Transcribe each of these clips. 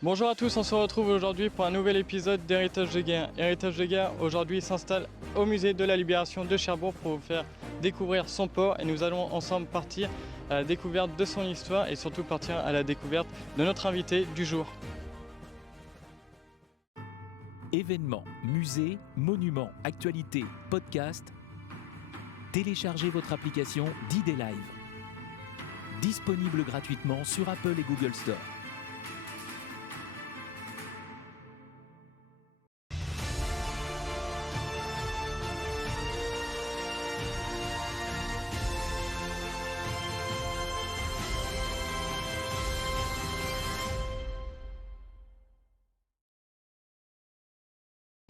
Bonjour à tous, on se retrouve aujourd'hui pour un nouvel épisode d'Héritage de guerre. Héritage de guerre aujourd'hui s'installe au musée de la Libération de Cherbourg pour vous faire découvrir son port et nous allons ensemble partir à la découverte de son histoire et surtout partir à la découverte de notre invité du jour. Événements, musées, monuments, actualités, podcasts. Téléchargez votre application d'ID Live. Disponible gratuitement sur Apple et Google Store.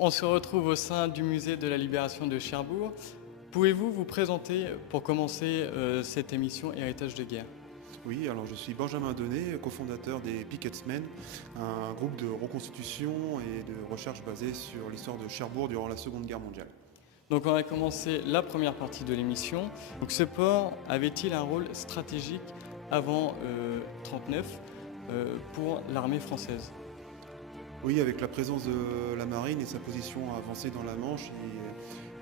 On se retrouve au sein du musée de la Libération de Cherbourg. Pouvez-vous vous présenter pour commencer cette émission Héritage de guerre ? Oui, alors je suis Benjamin Donnet, cofondateur des Picketsmen, un groupe de reconstitution et de recherche basé sur l'histoire de Cherbourg durant la Seconde Guerre mondiale. Donc on va commencer la première partie de l'émission. Donc ce port avait-il un rôle stratégique avant 1939 pour l'armée française ? Oui, avec la présence de la marine et sa position avancée dans la Manche,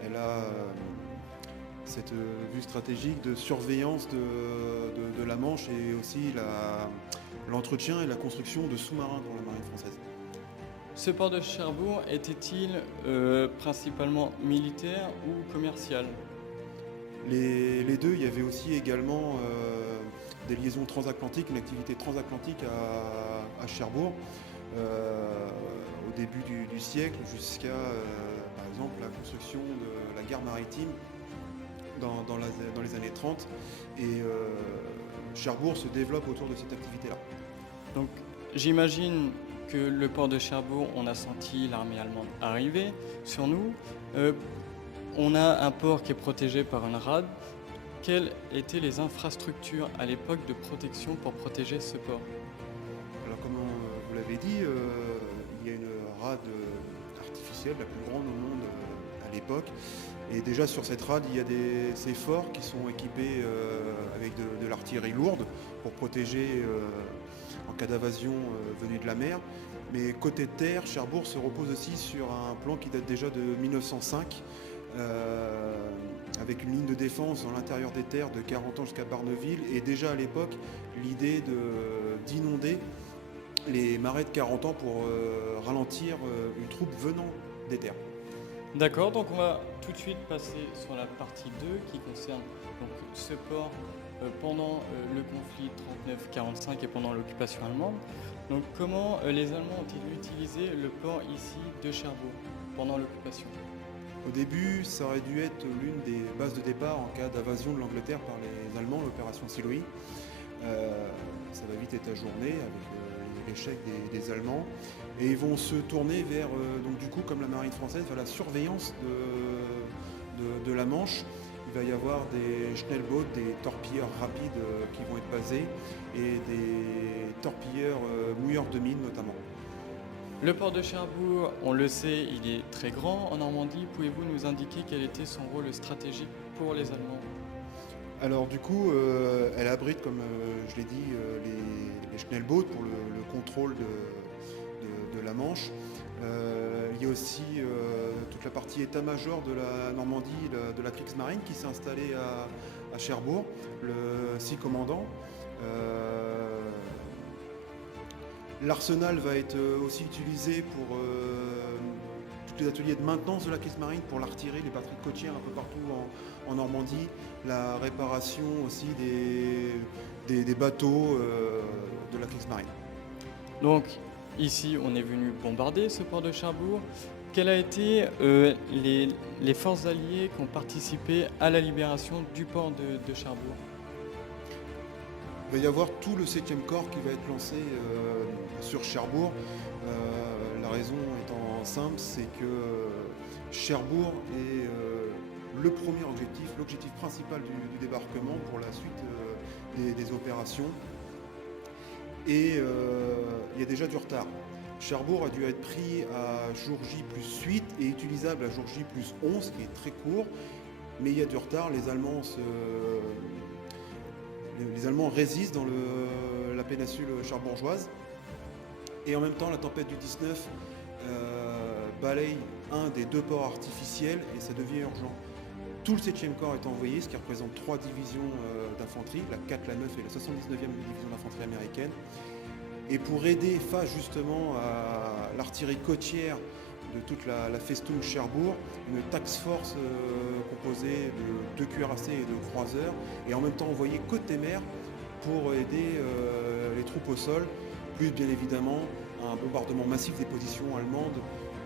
elle a cette vue stratégique de surveillance de la Manche et aussi l'entretien et la construction de sous-marins pour la marine française. Ce port de Cherbourg était-il principalement militaire ou commercial ? Les deux, il y avait aussi également des liaisons transatlantiques, une activité transatlantique à Cherbourg. Au début du siècle jusqu'à, par exemple, la construction de la gare maritime dans les années 30. Et Cherbourg se développe autour de cette activité-là. Donc j'imagine que le port de Cherbourg, on a senti l'armée allemande arriver sur nous. On a un port qui est protégé par une rade. Quelles étaient les infrastructures à l'époque de protection pour protéger ce port ? Alors comme vous l'avez dit, il y a une rade artificielle, la plus grande au monde à l'époque. Et déjà sur cette rade, il y a ces forts qui sont équipés avec de l'artillerie lourde pour protéger en cas d'invasion venue de la mer. Mais côté terre, Cherbourg se repose aussi sur un plan qui date déjà de 1905, avec une ligne de défense dans l'intérieur des terres de 40 ans jusqu'à Barneville. Et déjà à l'époque, l'idée d'inonder les marais de 40 ans pour ralentir une troupe venant des terres. D'accord, donc on va tout de suite passer sur la partie 2 qui concerne donc, ce port pendant le conflit 39-45 et pendant l'occupation allemande. Donc comment les Allemands ont-ils utilisé le port ici de Cherbourg pendant l'occupation ? Au début, ça aurait dû être l'une des bases de départ en cas d'invasion de l'Angleterre par les Allemands, l'opération Silouis. Ça va vite être ajourné avec l'échec des Allemands. Et ils vont se tourner vers, donc du coup, comme la marine française, vers la surveillance de la Manche. Il va y avoir des Schnellboot, des torpilleurs rapides qui vont être basés et des torpilleurs mouilleurs de mines notamment. Le port de Cherbourg, on le sait, il est très grand en Normandie. Pouvez-vous nous indiquer quel était son rôle stratégique pour les Allemands ? Alors du coup, elle abrite, comme je l'ai dit, les Schnellboot pour le contrôle de la Manche. Il y a aussi toute la partie état-major de la Normandie, de la Kriegsmarine qui s'est installée à Cherbourg, le 6 commandant. L'arsenal va être aussi utilisé pour tous les ateliers de maintenance de la Kriegsmarine, pour l'artillerie, les batteries de côtières un peu partout en Normandie, la réparation aussi des bateaux de la Kriegsmarine. Donc ici, on est venu bombarder ce port de Cherbourg. Quelles ont été les forces alliées qui ont participé à la libération du port de Cherbourg ? Il va y avoir tout le 7e corps qui va être lancé sur Cherbourg. La raison étant simple, c'est que Cherbourg est le premier objectif, l'objectif principal du débarquement pour la suite des opérations. Et il y a déjà du retard. Cherbourg a dû être pris à jour J plus 8 et utilisable à jour J plus 11, qui est très court. Mais il y a du retard, les Allemands résistent dans la péninsule cherbourgeoise. Et en même temps, la tempête du 19 balaye un des 2 ports artificiels et ça devient urgent. Tout le 7e corps est envoyé, ce qui représente 3 divisions d'infanterie, la 4, la 9 et la 79e division d'infanterie américaine. Et pour aider face justement à l'artillerie côtière de toute la festoune Cherbourg, une task force composée de 2 cuirassés et de croiseurs, et en même temps envoyée côté mer pour aider les troupes au sol, plus bien évidemment un bombardement massif des positions allemandes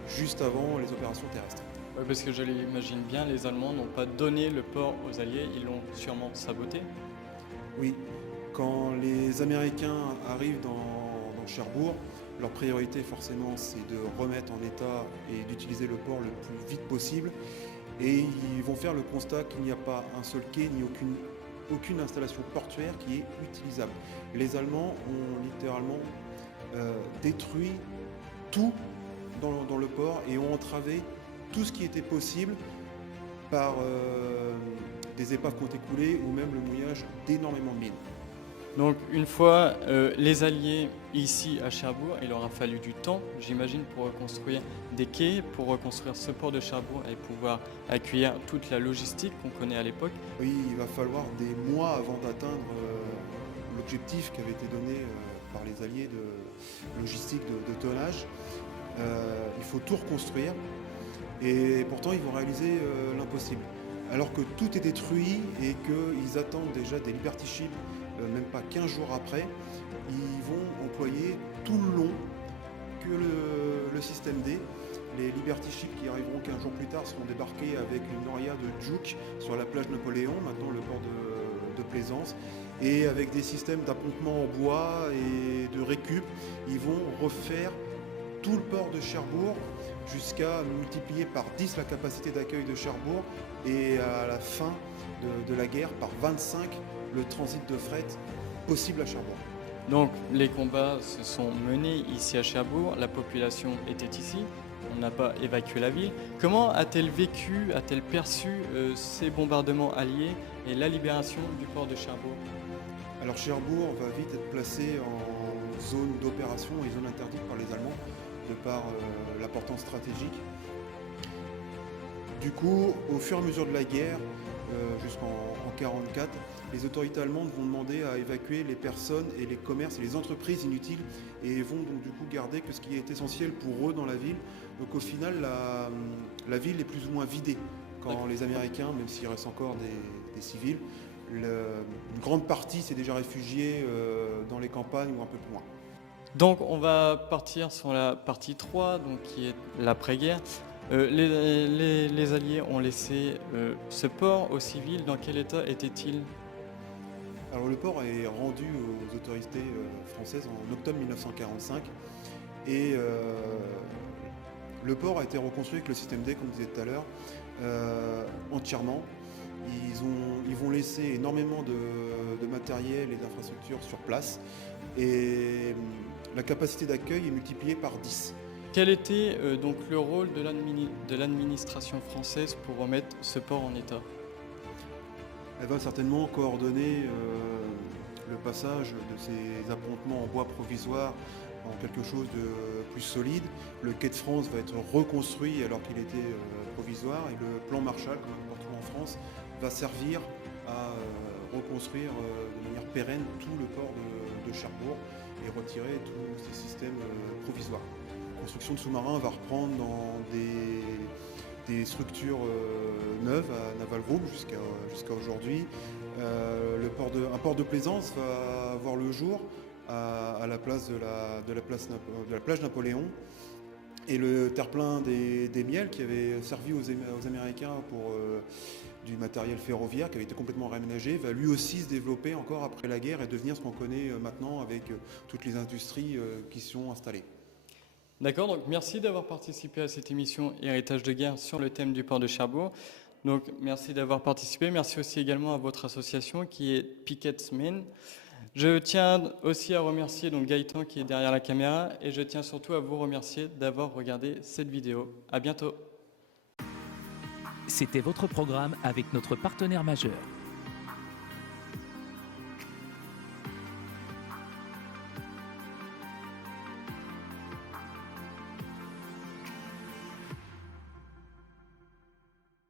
juste avant les opérations terrestres. Ouais, parce que je l'imagine bien, les Allemands n'ont pas donné le port aux Alliés, ils l'ont sûrement saboté. Oui, quand les Américains arrivent dans Cherbourg, leur priorité forcément c'est de remettre en état et d'utiliser le port le plus vite possible. Et ils vont faire le constat qu'il n'y a pas un seul quai ni aucune installation portuaire qui est utilisable. Les Allemands ont littéralement détruit tout dans le port et ont entravé tout ce qui était possible par des épaves qui ont été coulées ou même le mouillage d'énormément de mines. Donc une fois les Alliés ici à Cherbourg, il aura fallu du temps, j'imagine, pour reconstruire des quais, pour reconstruire ce port de Cherbourg et pouvoir accueillir toute la logistique qu'on connaît à l'époque. Oui, il va falloir des mois avant d'atteindre l'objectif qui avait été donné par les Alliés de logistique de tonnage. Il faut tout reconstruire et pourtant ils vont réaliser l'impossible. Alors que tout est détruit et qu'ils attendent déjà des Liberty Ships, même pas 15 jours après, ils vont employer tout le long que le système D. Les Liberty Ships qui arriveront 15 jours plus tard seront débarqués avec une noria de Juke sur la plage Napoléon, maintenant le port de Plaisance, et avec des systèmes d'appontement en bois et de récup, ils vont refaire tout le port de Cherbourg jusqu'à multiplier par 10 la capacité d'accueil de Cherbourg et à la fin de la guerre par 25 le transit de fret possible à Cherbourg. Donc les combats se sont menés ici à Cherbourg, la population était ici, on n'a pas évacué la ville. Comment a-t-elle vécu, a-t-elle perçu ces bombardements alliés et la libération du port de Cherbourg? Alors Cherbourg va vite être placé en zone d'opération et zone interdite par les Allemands de par l'importance stratégique. Du coup, au fur et à mesure de la guerre, jusqu'en 1944, les autorités allemandes vont demander à évacuer les personnes et les commerces et les entreprises inutiles et vont donc du coup garder que ce qui est essentiel pour eux dans la ville. Donc au final, la ville est plus ou moins vidée quand les Américains, même s'il reste encore des civils, une grande partie s'est déjà réfugiée dans les campagnes ou un peu plus loin. Donc on va partir sur la partie 3, donc, qui est l'après-guerre. Les Alliés ont laissé ce port aux civils. Dans quel état était-il? Alors le port est rendu aux autorités françaises en octobre 1945 et le port a été reconstruit avec le système D, comme je disais tout à l'heure, entièrement. Ils vont laisser énormément de matériel et d'infrastructures sur place et la capacité d'accueil est multipliée par 10. Quel était donc le rôle de l'administration française pour remettre ce port en état? Elle va certainement coordonner le passage de ces appontements en bois provisoire en quelque chose de plus solide. Le quai de France va être reconstruit alors qu'il était provisoire et le plan Marshall, comme partout en France, va servir à reconstruire de manière pérenne tout le port de Cherbourg et retirer tous ces systèmes provisoires. La construction de sous-marins va reprendre dans des structures neuves à Naval Group jusqu'à aujourd'hui. Un port de plaisance va voir le jour à la place de la plage Napoléon. Et le terre-plein des miels qui avait servi aux Américains pour du matériel ferroviaire qui avait été complètement réaménagé va lui aussi se développer encore après la guerre et devenir ce qu'on connaît maintenant avec toutes les industries qui sont installées. D'accord, donc merci d'avoir participé à cette émission Héritage de guerre sur le thème du port de Cherbourg. Donc merci d'avoir participé, merci aussi également à votre association qui est Pickets Men. Je tiens aussi à remercier donc Gaëtan qui est derrière la caméra et je tiens surtout à vous remercier d'avoir regardé cette vidéo. À bientôt. C'était votre programme avec notre partenaire majeur.